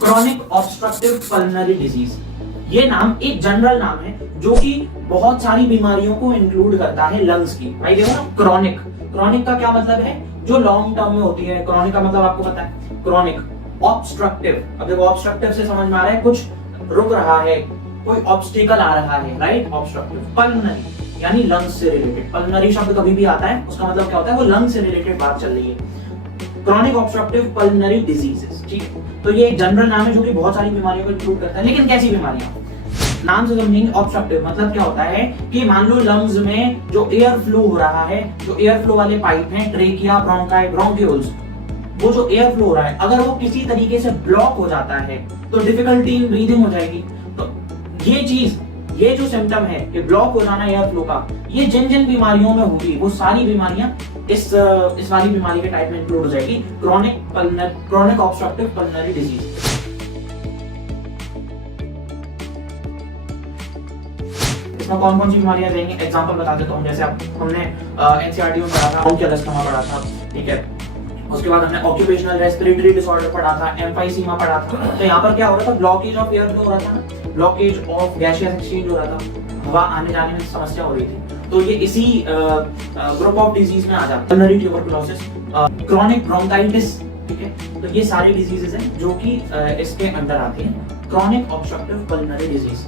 Chronic obstructive pulmonary disease, ये नाम एक जनरल नाम है जो कि बहुत सारी बीमारियों को इंक्लूड करता है लंग्स की। भाई देखो ना, क्रॉनिक, क्रॉनिक का क्या मतलब है, जो लॉन्ग टर्म में होती है। क्रॉनिक का मतलब आपको पता है, क्रॉनिक। ऑब्स्ट्रक्टिव, अब देखो ऑब्स्ट्रक्टिव से समझ में आ रहा है कुछ रुक रहा है, कोई ऑब्स्टिकल आ रहा है, राइट, ऑब्स्ट्रक्टिव। पल्मोनरी यानी लंग्स से रिलेटेड, पल्मोनरी शब्द कभी भी आता है उसका मतलब क्या होता है, वो लंग्स से रिलेटेड बात चल रही है। क्रॉनिक ऑब्स्ट्रक्टिव पल्मोनरी डिजीजेस, ठीक है, तो ये एक जनरल नाम है जो कि बहुत सारी बीमारियों को इंक्लूड करता है। लेकिन कैसी बीमारियां, नाम से समझेंगे। ऑब्स्ट्रक्टिव मतलब क्या होता है कि मान लो लंग्स में जो एयर फ्लो हो रहा है, जो एयर फ्लो वाले पाइप हैं, ट्रेकिया, ब्रोंकाई, ब्रोंक्यूल्स, वो जो एयर फ्लो हो रहा है अगर वो किसी तरीके से ब्लॉक हो जाता है तो डिफिकल्टी इन ब्रीदिंग हो जाएगी। तो ये चीज, ये जो सिम्टम है कि ब्लॉक हो जाना एयर फ्लो का, ये जिन जिन बीमारियों में होगी वो सारी बीमारियां इस वाली बीमारी के टाइप में इंक्लूड हो जाएगी, क्रॉनिक ऑब्स्ट्रक्टिव पल्मोनरी डिजीज। इसमें कौन कौन सी बीमारियां जाएंगी, एग्जांपल बता देता हूं। जैसे हमने एनसीईआरटी में पढ़ा था ब्रोंकियल अस्थमा पढ़ा था, ठीक है, उसके बाद हमने ऑक्यूपेशनल रेस्पिरेटरी डिसऑर्डर पढ़ा था, एम्फाइसीमा पढ़ा था। तो यहाँ पर क्या हो रहा था, ब्लॉकेज ऑफ एयर फ्लो हो रहा था, ब्लॉकेज ऑफ गैसियस एक्सचेंज हो रहा था, हवा आने जाने में समस्या हो रही थी। तो ये इसी ग्रुप ऑफ डिजीज में आ जाता है। पल्मोनरी ट्यूबरकुलोसिस, क्रॉनिक ब्रोंकाइटिस, ठीक है, तो ये सारी डिजीजेस हैं जो कि इसके अंदर आती हैं, क्रॉनिक ऑब्स्ट्रक्टिव पल्मोनरी डिजीज।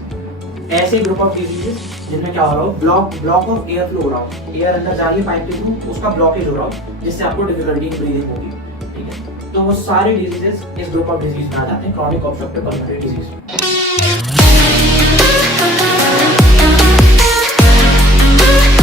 ऐसे ग्रुप ऑफ डिजीजेस जिनमें क्या हो रहा हो, ब्लॉक ऑफ एयर फ्लो हो रहा हो, एयर अंदर जा रही है पाइप के थ्रू, उसका ब्लॉकेज हो रहा हो जिससे आपको डिफिकल्टी इन ब्रीदिंग होगी, ठीक है। तो वो सारे डिजीजेस इस ग्रुप ऑफ डिजीज में आ जाते हैं, क्रॉनिक ऑब्स्ट्रक्टिव पल्मोनरी डिजीज।